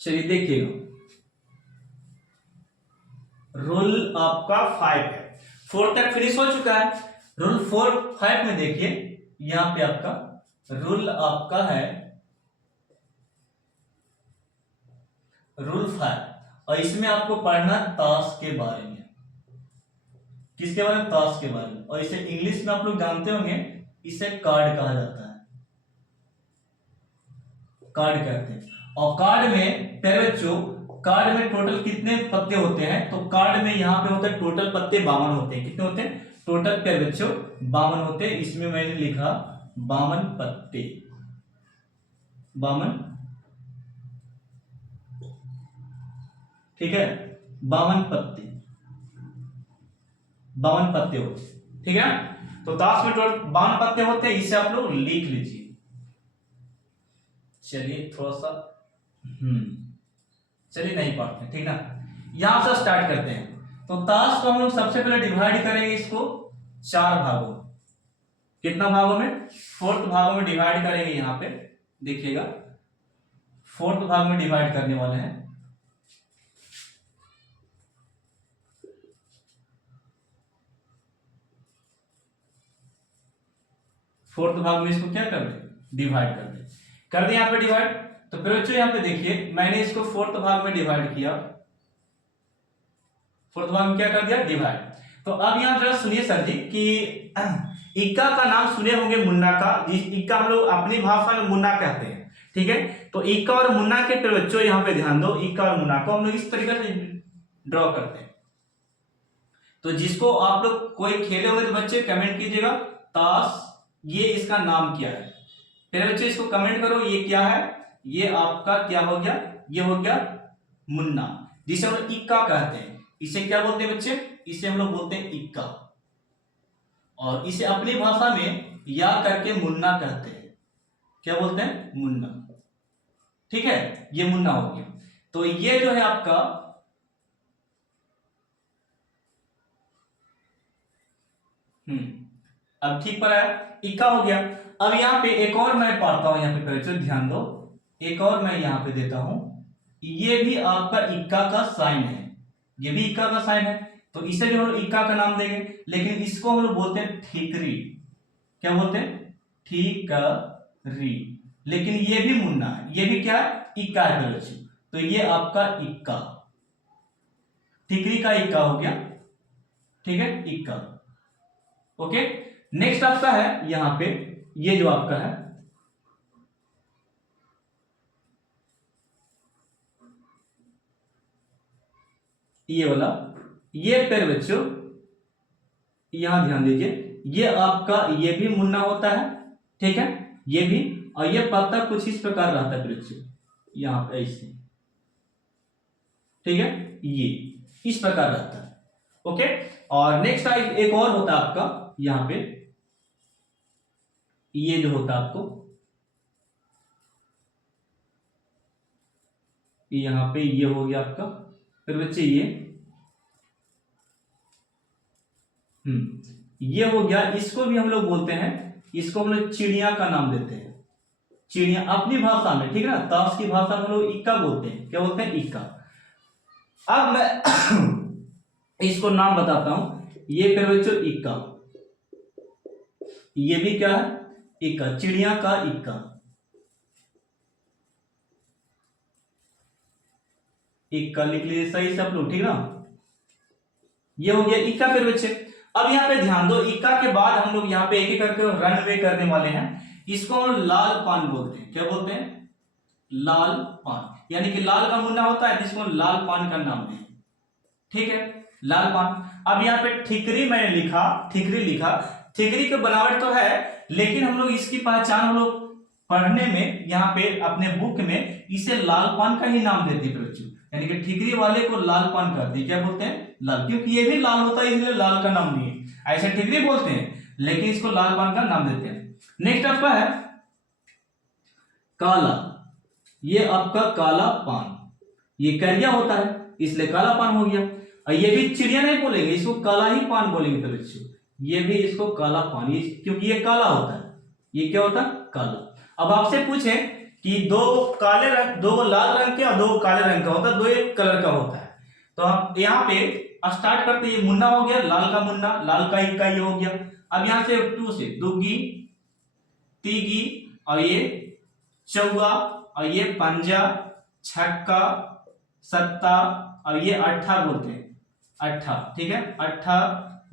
चलिए देखिएगा, रूल आपका 5 है, 4 तक फिनिश हो चुका है। रूल 5 में देखिए, यहां पे आपका रूल आपका है रूल 5, और इसमें आपको पढ़ना ताश के बारे में। किसके बारे में? ताश के बारे में। और इसे इंग्लिश में आप लोग जानते होंगे, इसे कार्ड कहा जाता है, कार्ड कहते हैं। और कार्ड में प्यारे बच्चों, कार्ड में टोटल कितने पत्ते होते हैं? तो कार्ड में यहां पे होते हैं टोटल पत्ते 52 होते हैं। कितने होते हैं टोटल प्यारे बच्चों? 52 होते हैं। इसमें मैंने लिखा 52 पत्ते, 52, ठीक है, 52 पत्ते, 52 पत्ते होते हैं, ठीक है। तो ताश में टोटल 52 पत्ते होते हैं, इसे आप लोग लिख लीजिए। चलिए थोड़ा सा चलिए नहीं पढ़ते, ठीक ना, यहां से स्टार्ट करते हैं। तो ताश को हम लोग सबसे पहले डिवाइड करेंगे इसको 4 भागों, कितना भागों में? 4th भागों में डिवाइड करेंगे। यहां पे देखिएगा, 4th भाग में डिवाइड करने वाले हैं। फोर्थ भाग में इसको क्या कर दे? डिवाइड कर दे यहां पे डिवाइड। तो फिर बच्चों यहां पे देखिए, मैंने इसको 4th भाग में डिवाइड किया, 4th भाग में क्या कर दिया? डिवाइड। तो अब यहां जरा सुनिए सर जी कि इक्का का नाम सुने होंगे, मुन्ना का, जिस इक्का हम लोग अपनी भाषा में मुन्ना कहते हैं, ठीक है। तो इक्का और मुन्ना के फिर बच्चों यहां पे ध्यान दो, इक्का और मुन्ना को हम लोग इस तरीके से ड्रॉ करते हैं। तो जिसको आप लोग कोई खेले हुए तो बच्चे कमेंट कीजिएगा, ताश, ये इसका नाम क्या है? फिर बच्चे इसको कमेंट करो, ये क्या है? ये आपका क्या हो गया? ये हो गया मुन्ना, जिसे हम लोग इक्का कहते हैं। इसे क्या बोलते हैं बच्चे? इसे हम लोग बोलते हैं इक्का, और इसे अपनी भाषा में या करके मुन्ना कहते हैं। क्या बोलते हैं? मुन्ना, ठीक है, ये मुन्ना हो गया। तो ये जो है आपका अब ठीक पर आया, इक्का हो गया। अब यहां पे एक और मैं पढ़ता हूं, यहां पे बच्चों ध्यान दो, एक और मैं यहां पे देता हूं, ये भी आपका इक्का का साइन है, ये भी इक्का का साइन है। तो इसे भी हम लोग इक्का का नाम देंगे, लेकिन इसको हम लोग बोलते हैं ठीकरी। क्या बोलते हैं? ठीकरी। लेकिन ये भी मुन्ना है, ये भी क्या है? इक्का है बच्चों। तो ये आपका इक्का, ठीकरी का इक्का हो गया, ठीक है, इक्का, ओके। नेक्स्ट आपका है यहां पे, ये जो आपका है ये वाला, ये पेड़ बच्चों यहां ध्यान दीजिए, ये आपका ये भी मुन्ना होता है, ठीक है, ये भी। और ये पत्ता कुछ इस प्रकार रहता है बच्चों, यहां पे ऐसे, ठीक है, ये इस प्रकार रहता है, ओके। और नेक्स्ट एक और होता है आपका यहां पे, ये जो होता है आपको यहां पे, ये हो गया आपका, फिर बच्चे ये हो गया। इसको भी हम लोग बोलते हैं, इसको हम लोग चिड़िया का नाम देते हैं, चिड़िया अपनी भाषा में, ठीक है ना। ताश की भाषा में हम लोग इक्का बोलते हैं, क्या बोलते हैं? इक्का। अब मैं इसको नाम बताता हूं, ये फिर बच्चों इक्का, ये भी क्या है? इक्का, चिड़िया का इक्का, इक्का लिख लीजिए सही से आप लोग, ठीक ना। ये हो गया इक्का फिर बच्चे। अब यहां पे ध्यान दो, इक्का के बाद हम लोग यहां पे एक एक करके रन वे करने वाले हैं। इसको हम लाल पान बोलते हैं, क्या बोलते हैं? लाल पान, यानी कि लाल का मुन्ना होता है, जिसको लाल पान का नाम दें, ठीक है, लाल पान। अब यहाँ पे ठिकरी मैंने लिखा, ठिकरी लिखा, ठिकरी की बनावट तो है, लेकिन हम लोग इसकी पहचान हम लोग पढ़ने में यहाँ पे अपने बुक में इसे लाल पान का ही नाम देते हैं बच्चों, यानी कि ठिकरी वाले को लाल पान कहते हैं, क्या बोलते हैं? लाल, क्योंकि ये भी लाल होता है इसलिए लाल का नाम दिए। ऐसे ठिकरी बोलते हैं लेकिन इसको लाल पान का नाम देते हैं। नेक्स्ट आपका है काला, ये आपका काला पान, ये करिया होता है इसलिए काला पान हो गया। और ये भी चिड़िया नहीं बोलेंगे, इसको काला ही पान बोलेंगे बच्चों, ये भी इसको काला पान, ये क्योंकि ये काला होता है, ये क्या होता है काला। अब आपसे पूछे कि दो काले रंग, दो लाल रंग के और दो काले रंग का होता है, दो एक कलर का होता है, तो हम यहाँ पे स्टार्ट करते हैं। ये मुन्ना हो गया, लाल का मुन्ना, लाल का इक्का ये हो गया। अब यहाँ से टू से दुगी, तीगी, और ये चौगा, और ये पंजा, छक्का, सत्ता, और ये अट्ठा बोलते हैं, अट्ठा, ठीक है, अट्ठा,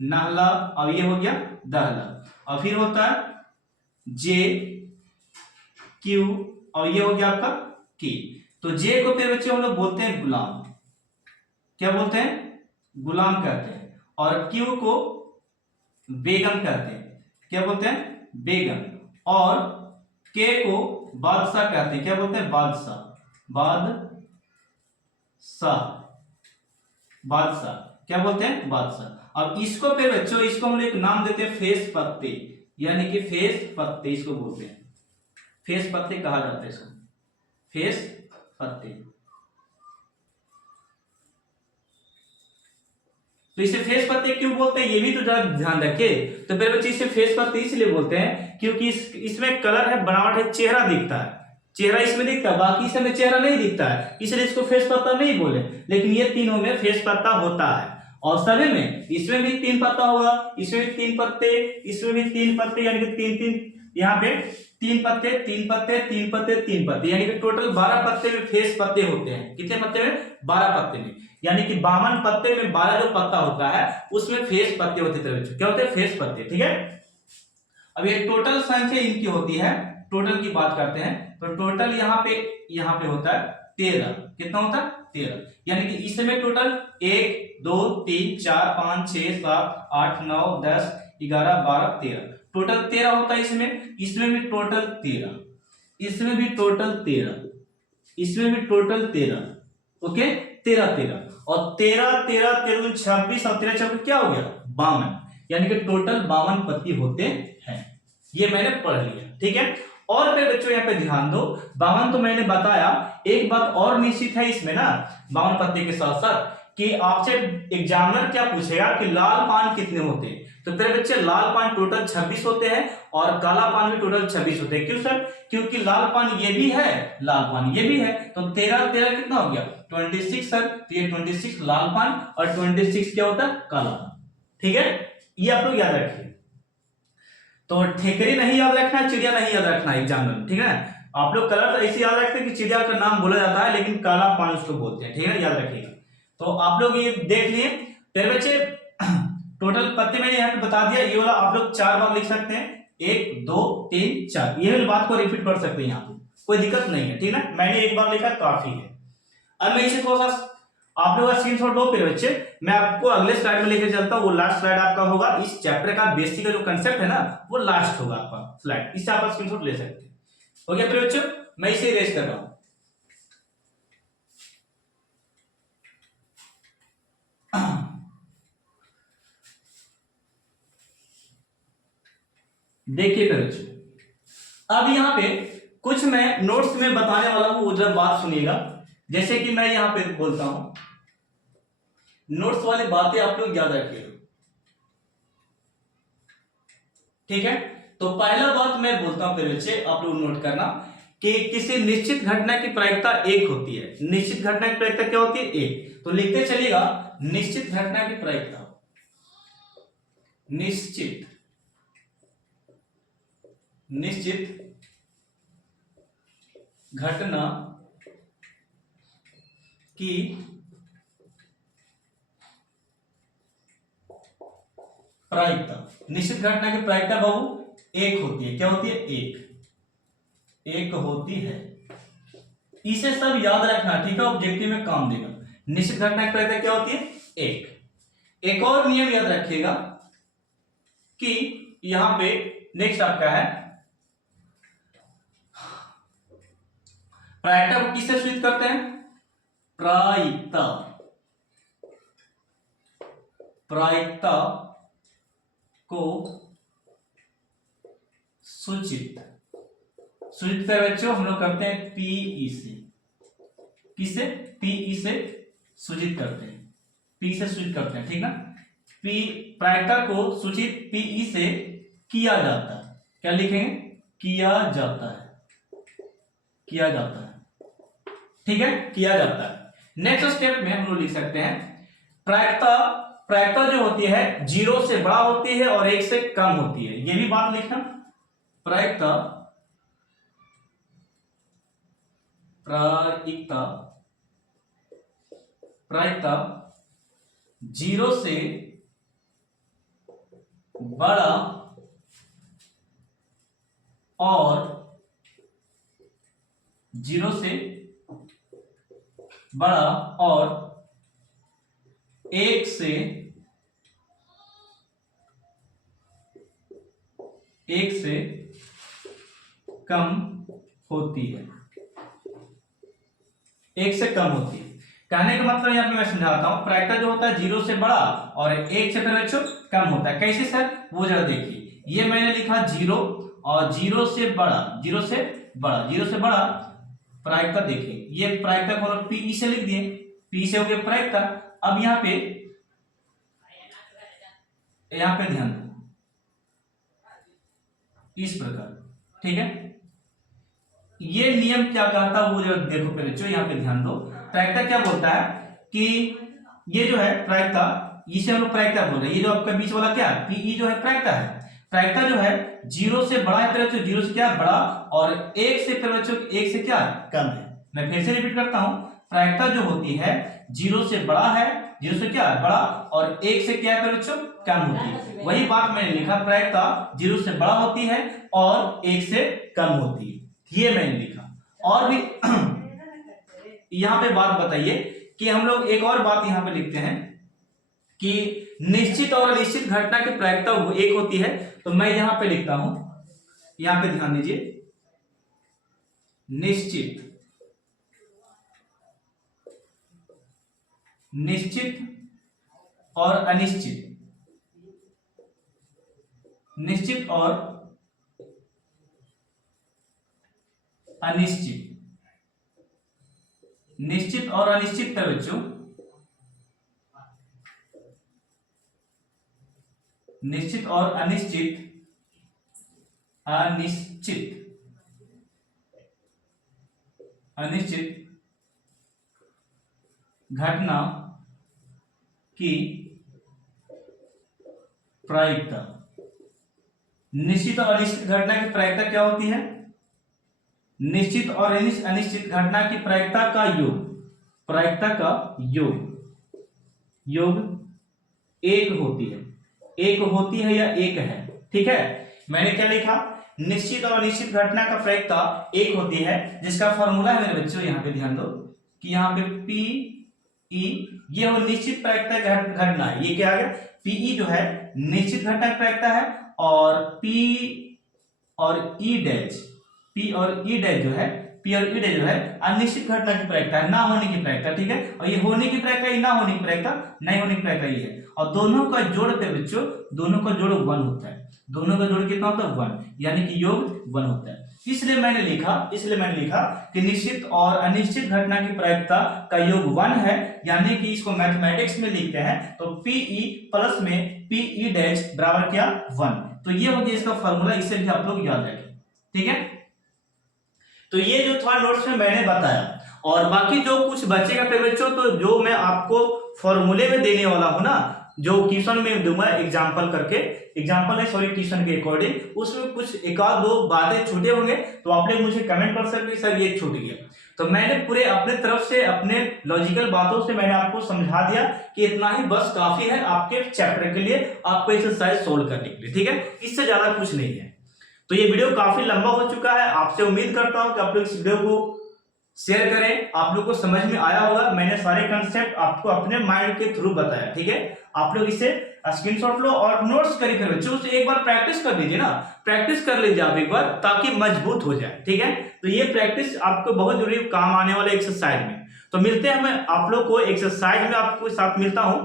नहला, और ये हो गया दहला। और फिर होता है जे, क्यू, और ये हो गया आपका की। तो जे को फिर बच्चे हम लोग बोलते हैं गुलाम, क्या बोलते हैं गुलाम कहते हैं। और क्यू को बेगम कहते हैं, क्या बोलते हैं बेगम। और के को बादशाह कहते हैं, क्या बोलते हैं बादशाह, बादशाह, बादशाह, क्या बोलते हैं बादशाह। अब इसको पे बच्चों, इसको हम लोग एक नाम देते हैं फेस पत्ते, यानी कि फेस पत्ते इसको बोलते हैं, फेस पत्ते कहा जाता है इसको, फेस पत्ते। तो इसे फेस पत्ते क्यों बोलते हैं ये भी तो जरा ध्यान रखे। तो फिर बच्चे इसे फेस पत्ते इसलिए बोलते हैं क्योंकि इसमें कलर है, बनावट है, चेहरा दिखता है, चेहरा इसमें दिखता है, बाकी इसमें चेहरा नहीं दिखता है, इसलिए इसको फेस पत्ता नहीं बोले। लेकिन ये तीनों में फेस पत्ता होता है। और सभी में, इसमें भी 3 पत्ता होगा, इसमें भी 3 पत्ते, इसमें भी 3 पत्ते, यानी कि 3 यहाँ पे 3 पत्ते, 3 पत्ते, 3 पत्ते, 3 पत्ते, यानी कि टोटल 12 पत्ते में फेस पत्ते होते हैं। कितने पत्ते में 12 पत्ते में, यानी कि 52 पत्ते में 12 जो पत्ता होता है उसमें फेस पत्ते होते थे बच्चों, क्या होते हैं फेस पत्ते, ठीक है। अब ये टोटल संख्या इनकी होती है, टोटल की बात करते हैं तो टोटल यहाँ पे होता है 13। कितना होता है 13, यानी कि इसमें टोटल 1 2 3 4 5 6 7 8 9 10 11 12 13, टोटल 13 होता है इसमें भी टोटल 13, इसमें भी टोटल 13, इसमें भी टोटल 13, ओके 13 और 13 13 13 26 और 13 26 क्या हो गया 52, यानी कि टोटल 52 पत्ती होते हैं। ये मैंने पढ़ लिया, ठीक है। और फिर बच्चों यहाँ पे ध्यान दो, 52 तो मैंने बताया, एक बात और निश्चित है इसमें ना 52 पत्ते के साथ साथ कि आपसे एग्जामिनर क्या पूछेगा कि लाल पान कितने होते हैं। तो फिर बच्चे लाल पान टोटल 26 होते हैं और काला पान भी टोटल 26 होते हैं। क्यों सर? क्योंकि लाल पान ये भी है, लाल पान ये भी है, तो 13 13 कितना हो गया 26 सर। तो ये 26 लाल पान और 26 क्या होता है काला पान, ठीक है। ये आप लोग याद रखिए। तो ठेकरी नहीं याद रखना है, चिड़िया नहीं याद रखना है एग्जाम में, ठीक है। आप लोग कलर तो ऐसे याद रखते हैं कि चिड़िया का नाम बोला जाता है लेकिन काला पान उसको बोलते हैं, ठीक है, याद रखिएगा। तो आप लोग ये देख लिए। फिर बच्चे टोटल पत्ते मैंने यहाँ पे बता दिया, ये वाला आप लोग 4 बार लिख सकते हैं, 1 2 3 4, ये बात को रिपीट कर सकते हैं यहाँ पे, कोई दिक्कत नहीं है, ठीक है। मैंने एक बार लिखा काफी है। अब मैं इसे थोड़ा सा आप लोग स्क्रीनशॉट लो। फिर बच्चे मैं आपको अगले स्लाइड में लेकर चलता हूँ, वो लास्ट स्लाइड आपका होगा इस चैप्टर का, बेसिक का जो कंसेप्ट है ना वो लास्ट होगा आपका स्लाइड, इससे आप स्क्रीनशॉट ले सकते हैं। हो गया फिर बच्चों, मैं इसे इरेज कर रहा हूं। देखिए फिर बच्चों, अब यहाँ पे कुछ मैं नोट्स में बताने वाला हूं, उधर बात सुनिएगा। जैसे कि मैं यहाँ पे बोलता हूं, नोट्स वाली बातें आप लोग याद रखिएगा, ठीक है। तो पहला बात मैं बोलता हूं फिर बच्चे, आप लोग नोट करना कि किसी निश्चित घटना की प्रायिकता 1 होती है। निश्चित घटना की प्रायिकता क्या होती है 1। तो लिखते चलिएगा निश्चित घटना की प्रायिकता, निश्चित घटना की प्रायिकता, निश्चित घटना की प्रायिकता बाबू 1 होती है। क्या होती है 1 होती है। इसे सब याद रखना, ठीक है, ऑब्जेक्टिव में काम देगा। निश्चित घटना की प्रायिकता क्या होती है 1। एक और नियम याद रखिएगा कि यहां पे नेक्स्ट आपका है प्रायिकता को किससे सूचित करते हैं, प्रायिकता प्रायिकता को सूचित कर बच्चों हम लोग करते हैं पीई से। किससे? पीई से सूचित करते हैं, पी से सूचित करते हैं, ठीक ना। पी प्रायिकता को सूचित पीई से किया जाता है। क्या लिखेंगे? किया जाता है, किया जाता है, ठीक है, किया जाता है। नेक्स्ट स्टेप में हम लोग लिख सकते हैं प्रायिकता जो होती है 0 से बड़ा होती है और 1 से कम होती है। ये भी बात लिखना, प्रायिकता 0 से बड़ा और 0 से बड़ा और 1 से कम होती है। 1 से कम होती है कहने का मतलब यहाँ पे मैं समझाता हूं। प्रायिकता जो होता है 0 से बड़ा और 1 से बच्चों कम होता है। कैसे सर? वो जरा देखिए, ये मैंने लिखा 0 और 0 से बड़ा, 0 से बड़ा प्रायिकता। देखिए ये प्रायिकता को पी से लिख दिए, पी से हो गया प्रायिकता। अब यहाँ पे ध्यान दो इस प्रकार, ठीक है। ये नियम क्या कहता है वो जरा देखो पहले बच्चों, यहाँ पे ध्यान दो। प्रायिकता क्या बोलता है कि ये जो है प्रायिकता, इसे हम लोग प्रायिकता बोल रहे हैं। ये जो आपका बीच वाला क्या पीई जो है प्रायिकता है। प्रायिकता जो है 0 से बड़ा है बच्चों, 0 से क्या बड़ा और 1 से बच्चों 1 से क्या कम है। मैं फिर से रिपीट करता हूं, प्रायिकता जो होती है 0 से बड़ा है, 0 से क्या बड़ा और 1 से क्या है बच्चों कम होती है। वही बात मैंने लिखा, प्रायिकता 0 से बड़ा होती है और 1 से कम होती है, ये मैंने लिखा। और भी यहां पे बात बताइए कि हम लोग एक और बात यहां पे लिखते हैं कि निश्चित और अनिश्चित घटना की प्रायिकता एक होती है। तो मैं यहां पे लिखता हूं, यहां पे ध्यान दीजिए, निश्चित और अनिश्चित, निश्चित और अनिश्चित, निश्चित और अनिश्चित है बच्चों, निश्चित और अनिश्चित घटना की प्रायिकता। निश्चित और अनिश्चित घटना की प्रायिकता क्या होती है? निश्चित और अनिश्चित घटना की प्रायिकता का योग, प्रायिकता का योग एक होती है या एक है, ठीक है। मैंने क्या लिखा? निश्चित और अनिश्चित घटना का प्रायिकता एक होती है, जिसका फॉर्मूला है मेरे बच्चों, यहाँ पे ध्यान दो कि यहाँ पे पी ई, ये वो निश्चित प्रायिकता घटना है। ये क्या आ गया? पीई जो है निश्चित घटना की प्रायिकता है और पी और ई डैश जो है अनिश्चित घटना की प्रायिकता है, ना होने की प्रायिकता, ठीक है। और ये होने की प्रायिकता, ये ना होने की प्रायिकता, नहीं होने की प्रायिकता ये है। और दोनों का जोड़ पे बच्चों, दोनों का जोड़ 1 होता है। दोनों का जोड़ कितना होता है? 1, यानी कि योग 1 होता है। इसलिए मैंने लिखा कि निश्चित और अनिश्चित घटना की प्रायिकता का योग 1 है, यानी कि इसको मैथमेटिक्स में लिखते हैं तो पीई प्लस में पीई डैश बराबर क्या? 1। तो ये हो गया इसका फॉर्मूला, इसे भी आप लोग याद रखें, ठीक है। तो ये जो था नोट्स में मैंने बताया, और बाकी जो कुछ बचेगा फिर बच्चों, तो जो मैं आपको फॉर्मूले में देने वाला हूं ना, जो क्वेश्चन में दूंगा एग्जांपल करके, क्वेश्चन के अकॉर्डिंग, उसमें कुछ एक आध दो बातें छूटे होंगे तो आप लोग मुझे कमेंट कर सकते हैं सर ये छूट गया। तो मैंने पूरे अपने तरफ से, अपने लॉजिकल बातों से मैंने आपको समझा दिया कि इतना ही बस काफी है आपके चैप्टर के लिए, आपको एक्सरसाइज सोल्व करने के लिए, ठीक है। इससे ज्यादा कुछ नहीं है। तो ये वीडियो काफी लंबा हो चुका है, आपसे उम्मीद करता हूं कि आप लोग इस वीडियो को शेयर करें, आप लोग को समझ में आया होगा। मैंने सारे कंसेप्ट आपको अपने माइंड के थ्रू बताया, ठीक है। आप लोग इसे स्क्रीनशॉट लो और नोट्स करिए फिर बच्चों से, एक बार प्रैक्टिस कर लीजिए ना, प्रैक्टिस कर लीजिए आप एक बार, ताकि मजबूत हो जाए, ठीक है। तो ये प्रैक्टिस आपको बहुत जरूरी काम आने वाले एक्सरसाइज में। तो मिलते हैं, मैं आप लोग को एक्सरसाइज में आपको साथ मिलता हूं।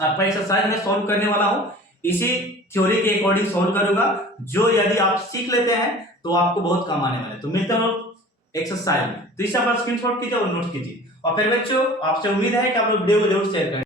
आपका एक्सरसाइज मैं सॉल्व करने वाला हूं, इसी थ्योरी के अकॉर्डिंग सॉल्व करूंगा, जो यदि आप सीख लेते हैं तो आपको बहुत काम आने वाले। तो मिलते हैं एक्सरसाइज में, तो इसे आप स्क्रीनशॉट कीजिए और नोट कीजिए। और फिर बच्चों आपसे उम्मीद है कि आप लोग वीडियो को जरूर शेयर करें।